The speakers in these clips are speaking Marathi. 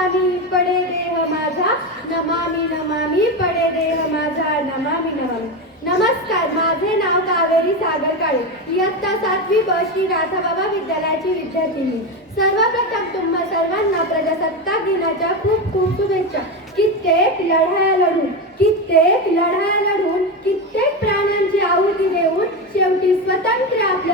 नमामी पडे देह माझा. नमामी नमामी पडे देह माझा. नमामी नमामी. नमस्कार माझे नाव कावेरी सागर काळे. इयत्ता सातवी ब श्री राधाबाबा विद्यालयाची विद्यार्थिनी. सर्वप्रथम तुम्हा सर्वांना प्रजासत्ताक दिनाच्या खूप खूप शुभेच्छा. कित्येक लढाया लढून कित्येक लढाया लढून कित्येक प्राण्यांची आहुती देऊन शेवटी स्वतंत्र आपल्या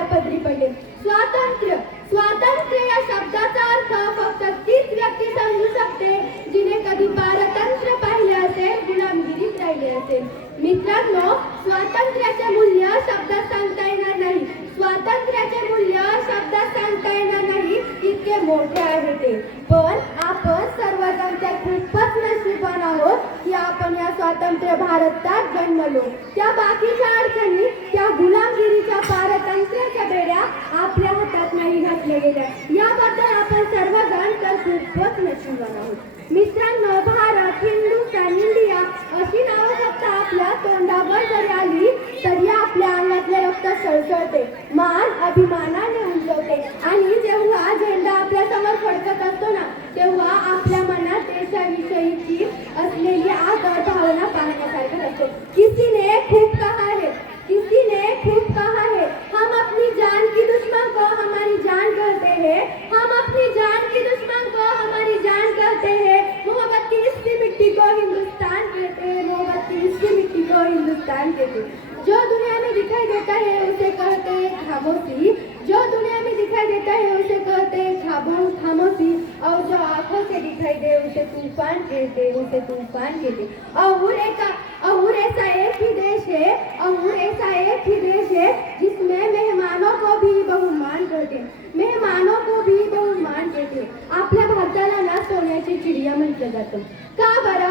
मित्रांनो स्वातंत्र्याचे मूल्य शब्दात सांगता येणार नाही. स्वातंत्र्याचे मूल्य शब्दात सांगता येणार नाही. इतके मोठे आहे ते. पण आपण सर्वजण त्या खूपच नशिबान आहोत की आपण या स्वातंत्र्य भारतात जन्मलो. त्या बाकीच्या अडचणी त्या गुलामगिरीच्या पारतंत्र्याच्या बेड्या आपल्या हातात नाही घातल्या गेल्या. याबद्दल आपण सर्वजण तर खूपच नशिबान आहोत. मित्रांनो भारत हिंदुस्थान इंडिया अशी नावं फक्त आपल्या तोंडावर जरी आली तरी आपल्या अंगातले रक्त सळसळते. मान अभिमानाने उंचवते. आणि जेव्हा झेंडा आपल्यासमोर फडकत असतो ना तेव्हा आपल्या मनात देशाविषयीची असलेली आदर भावना पाहण्यासारखी असते. किसी ने खूप कहा है किसी ने खूप कहा है हम अपनी जान की दुश्मन को हमारी जान कहते हैं हम अपनी जान की दुश्मन को हमारी जान कहते हैं मोहब्बत की इसकी मिट्टी को हिंदुस्तान कहते हैं मोहब्बत की इसकी मिट्टी को हिंदुस्तान कहते हैं जो दुनिया में दिखाई देता है उसे कहते हैं खामोशी। जो दुनिया में दिखाई देता है उसे कहते हैं खामो खामोशी। और जो आंखों से दिखाई दे उसे तूफान कहते उसे तूफान कहते और ऐसा और ऐसा एक ही देश है और ऐसा एक ही देश है जिसमें मेहमानों को भी बहुमान करते मेहमानों को भी बहुमान करते आपल्या भारताला ना सोन्याची चिडिया म्हटलं जातं। का बरं?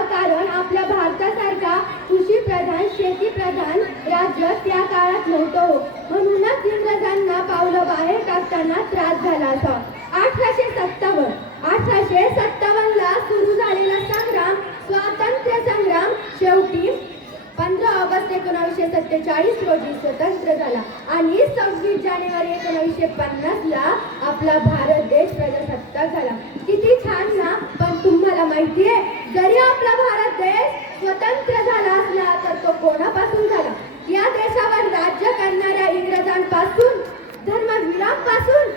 आपल्या भारतासारखा कृषी प्रधान शेती प्रधान राज्य त्या काळात नव्हतं. म्हणूनच इंग्रजांना पावलं बाहेर टाकताना त्रास झाला असा. अठराशे सत्तावन्न अठराशे सत्तावन्न ला सुरू झालेला संग्राम स्वातंत्र्य संग्राम शेवटी पंधरा ऑगस्ट एकोणावीसशे सत्तेचाळीस रोजी स्वतंत्र झाला. आणि सव्वीस जानेवारी एकोणावीसशे पन्नास ला आपला भारत देश प्रजासत्ताक झाला. किती छान ना? पण तुम्हाला माहिती आहे जरी आपला भारत देश स्वतंत्र झाला असला तर तो कोणापासून झाला या देशावर राज्य करणाऱ्या इंग्रजांपासून धर्मवीरांपासून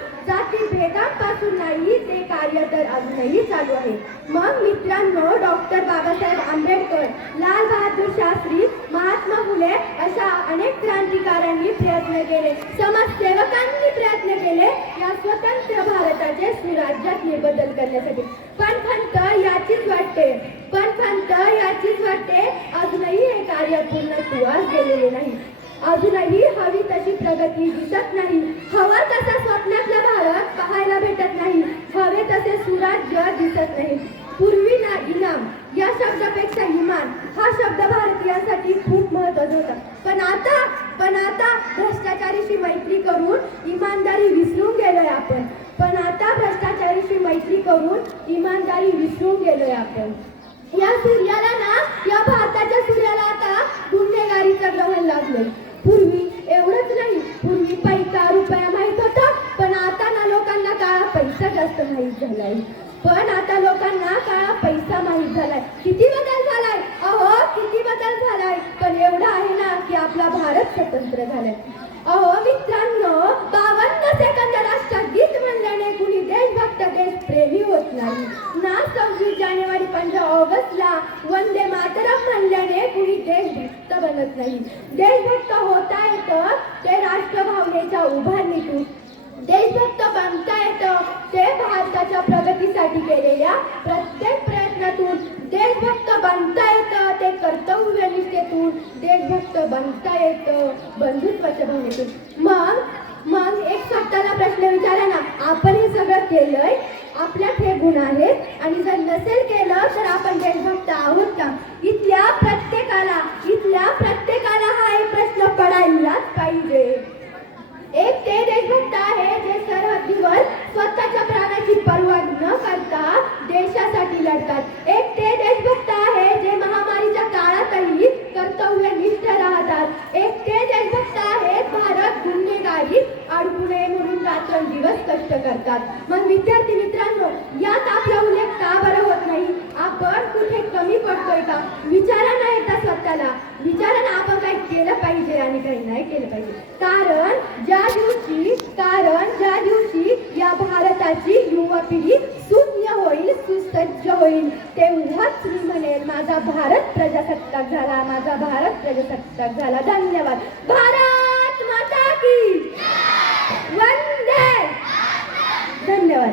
जाती नाही ते कार्य तर अजूनही चालू आहे. मग मित्रांनो डॉक्टर बाबासाहेब आंबेडकर लाल बहादूर शास्त्री महात्मा फुले अशा अनेक क्रांतिकारांनी प्रयत्न केले. समाजसेवकांनी प्रयत्न केले या स्वतंत्र भारताचे सुराज्यात बदल करण्यासाठी. पण खंत याचीच वाटते पण खंत याचीच वाटते अजूनही हे कार्य पूर्ण सुवास गेलेले नाही. अजूनही हवी तशी प्रगती दिसत नाही. हवा तसा स्वप्नातला भारत पाहायला भेटत नाही. हवे तसे सुराज्य दिसत नाही. पूर्वी ना इनाम या शब्दापेक्षा इमान हा शब्द भारतीयांसाठी खूप महत्त्वाचा होता. पण आता पण आता भ्रष्टाचारीशी मैत्री करून इमानदारी विसरून गेलोय आपण. पण आता भ्रष्टाचारीशी मैत्री करून इमानदारी विसरून गेलोय आपण. या सूर्याला ना झालाय. पण आता लोकांना काळा पैसा माहीत झालाय? किती बदल झालाय? अहो किती बदल झालाय? पण एवढं आहे ना की आपला भारत स्वतंत्र झालाय. अहो मित्रांनो बावन्न सेकंद राष्ट्रगीत म्हणल्याने कुणी देशभक्त देशप्रेमी होत नाही. ना सव्वीस जानेवारी पंधरा ऑगस्टला वंदे मातरम म्हणल्याने कुणी देशभक्त बनत नाही. देशभक्त होता येतं ते राष्ट्रभावनेच्या उभार देशभक्त बनता येतं ते भारताच्या प्रगतीसाठी केलेल्या प्रत्येक प्रयत्नातून देशभक्त बनता येतं ते कर्तव्यनिष्ठेतून देशभक्त बनता येतं बंधुत्वाच्या भावनेतून. मग मग एक स्वतःला प्रश्न विचारा ना. आपण हे सगळं केलंय आपल्यात हे गुण आहेत आणि जर नसेल केलं तर आपण देशभक्त आहोत का? इथल्या प्रत्येकाला इथल्या प्रत्येकाला हा एक प्रश्न पडायलाच पाहिजे एक ते देशभक्त आहे जे सरहद्दीवर स्वतःच्या प्राणाची पर्वा न करता देशासाठी लढतात एक ते देशभक्त आहे जे महामारीच्या काळातही कर्तव्यनिष्ठ राहतात एक ते देशभक्त आहेत भारत गुन्हेगारी अडकू नये म्हणून रात्रंदिवस कष्ट करतात. मग विद्यार्थी मित्रांनो यात आपला उल्लेख का बरं होत नाही? आपण कुठे कमी पडतोय का? विचारांना येतात स्वतःला. विचारांना आपण काही केलं पाहिजे आणि काही नाही केलं पाहिजे. कारण ज्या दिवशी कारण ज्या दिवशी या भारताची युवा पिढी सुज्ञ होईल सुसज्ज होईल तेव्हाच मी म्हणेल माझा भारत प्रजासत्ताक झाला माझा भारत प्रजासत्ताक झाला. धन्यवाद. भारत! धन्यवाद.